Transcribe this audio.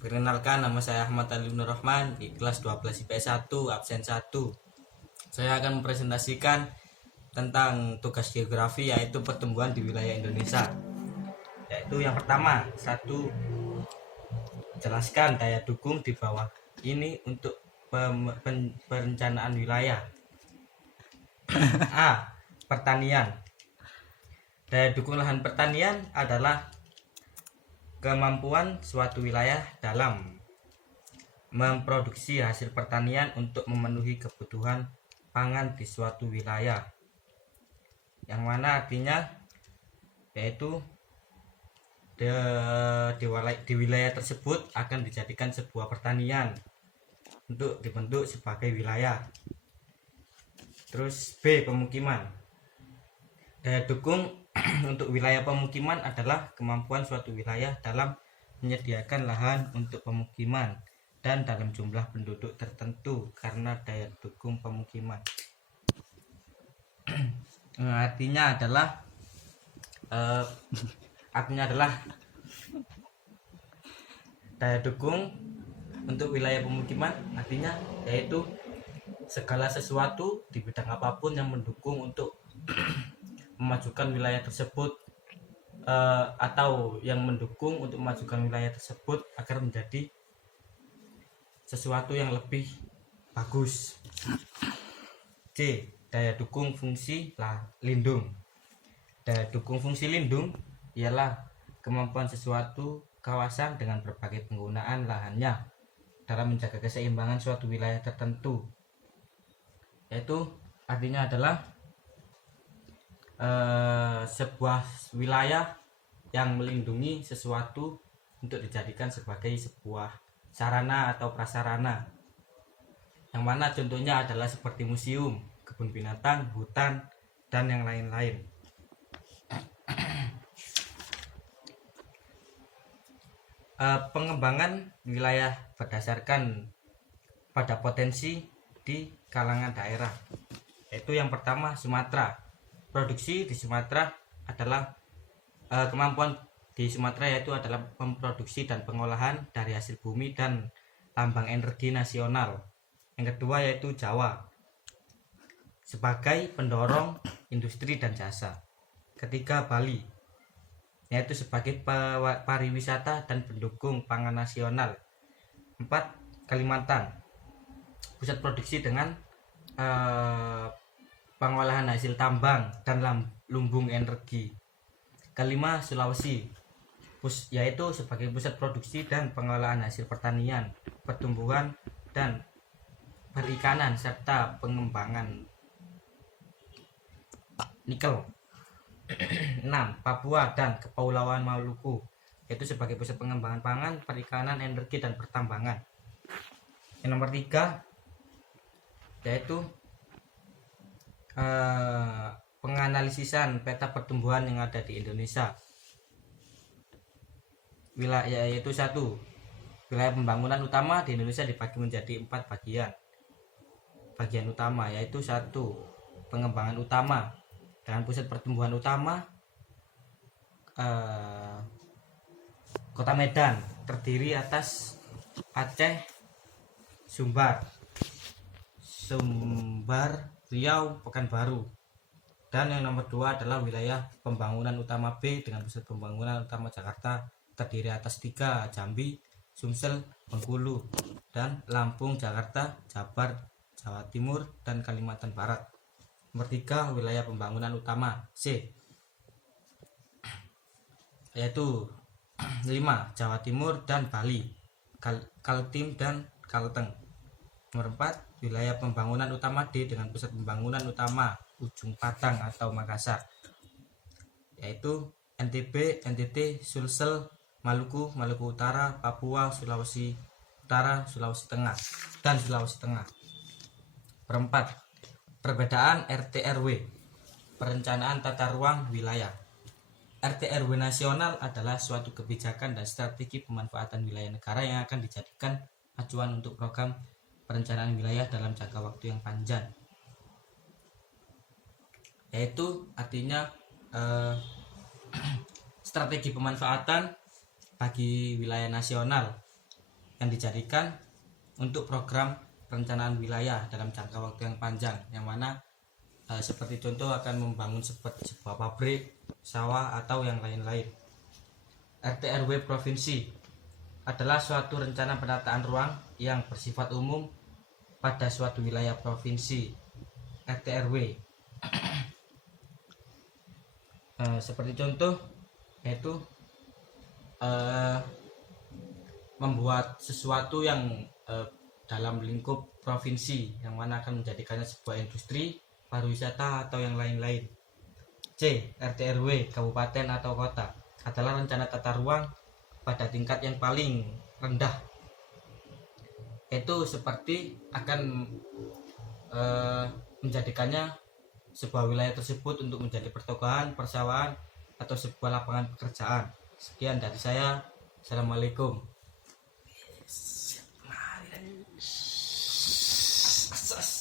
Perkenalkan, nama saya Ahmad Ali Nur Rahman di kelas 12 IPS 1 absen 1. Saya akan mempresentasikan tentang tugas geografi, yaitu pertumbuhan di wilayah Indonesia. Yaitu yang pertama, satu, jelaskan daya dukung di bawah ini untuk perencanaan wilayah. A. Pertanian. Daya dukung lahan pertanian adalah kemampuan suatu wilayah dalam memproduksi hasil pertanian untuk memenuhi kebutuhan pangan di suatu wilayah, yang mana artinya yaitu di wilayah tersebut akan dijadikan sebuah pertanian untuk dibentuk sebagai wilayah. Terus B. Pemukiman. Daya dukung untuk wilayah pemukiman adalah kemampuan suatu wilayah dalam menyediakan lahan untuk pemukiman dan dalam jumlah penduduk tertentu karena daya dukung pemukiman. Artinya adalah daya dukung untuk wilayah pemukiman artinya yaitu segala sesuatu di bidang apapun yang mendukung untuk memajukan wilayah tersebut, atau yang mendukung untuk memajukan wilayah tersebut agar menjadi sesuatu yang lebih bagus. C. Daya dukung fungsi lindung. Daya dukung fungsi lindung ialah kemampuan sesuatu kawasan dengan berbagai penggunaan lahannya dalam menjaga keseimbangan suatu wilayah tertentu, yaitu artinya adalah sebuah wilayah yang melindungi sesuatu untuk dijadikan sebagai sebuah sarana atau prasarana, yang mana contohnya adalah seperti museum, kebun binatang, hutan, dan yang lain-lain. Pengembangan wilayah berdasarkan pada potensi di kalangan daerah, yaitu yang pertama Sumatera. Produksi di Sumatera adalah kemampuan di Sumatera yaitu adalah memproduksi dan pengolahan dari hasil bumi dan lambang energi nasional. Yang kedua yaitu Jawa sebagai pendorong industri dan jasa. Ketiga Bali yaitu sebagai pariwisata dan pendukung pangan nasional. 4 Kalimantan, pusat produksi dengan pengolahan hasil tambang dan lumbung energi. Kelima Sulawesi, yaitu sebagai pusat produksi dan pengolahan hasil pertanian, pertumbuhan dan perikanan serta pengembangan nikel. 6 Papua dan Kepulauan Maluku, yaitu sebagai pusat pengembangan pangan, perikanan, energi dan pertambangan. Yang nomor 3 yaitu penganalisisan peta pertumbuhan yang ada di Indonesia. Wilayah yaitu 1. Wilayah pembangunan utama di Indonesia dibagi menjadi 4 bagian. Bagian utama yaitu 1. Pengembangan utama dengan pusat pertumbuhan utama Kota Medan, terdiri atas Aceh, Sumbar, Riau, Pekanbaru. Dan yang nomor 2 adalah wilayah pembangunan utama B dengan pusat pembangunan utama Jakarta, terdiri atas 3 Jambi, Sumsel, Bengkulu, dan Lampung, Jakarta, Jabar, Jawa Timur, dan Kalimantan Barat. Nomor 3 wilayah pembangunan utama C yaitu 5 Jawa Timur dan Bali, Kaltim dan Kalteng. Nomor 4 wilayah pembangunan utama D dengan pusat pembangunan utama Ujung Padang atau Makassar, yaitu NTB, NTT, Sulsel, Maluku, Maluku Utara, Papua, Sulawesi Utara, Sulawesi Tengah, dan Sulawesi Tengah. 4. Perbedaan RT/RW, perencanaan tata ruang wilayah. RT/RW nasional adalah suatu kebijakan dan strategi pemanfaatan wilayah negara yang akan dijadikan acuan untuk program perencanaan wilayah dalam jangka waktu yang panjang, yaitu artinya strategi pemanfaatan bagi wilayah nasional yang dijadikan untuk program perencanaan wilayah dalam jangka waktu yang panjang, yang mana seperti contoh akan membangun seperti sebuah pabrik, sawah, atau yang lain-lain. RT/RW provinsi adalah suatu rencana penataan ruang yang bersifat umum pada suatu wilayah provinsi. RT/RW seperti contoh yaitu membuat sesuatu yang dalam lingkup provinsi, yang mana akan menjadikannya sebuah industri, pariwisata, atau yang lain-lain. C. RT/RW kabupaten atau kota adalah rencana tata ruang pada tingkat yang paling rendah, itu seperti akan menjadikannya sebuah wilayah tersebut untuk menjadi pertokohan, persawahan, atau sebuah lapangan pekerjaan. Sekian dari saya. Assalamualaikum.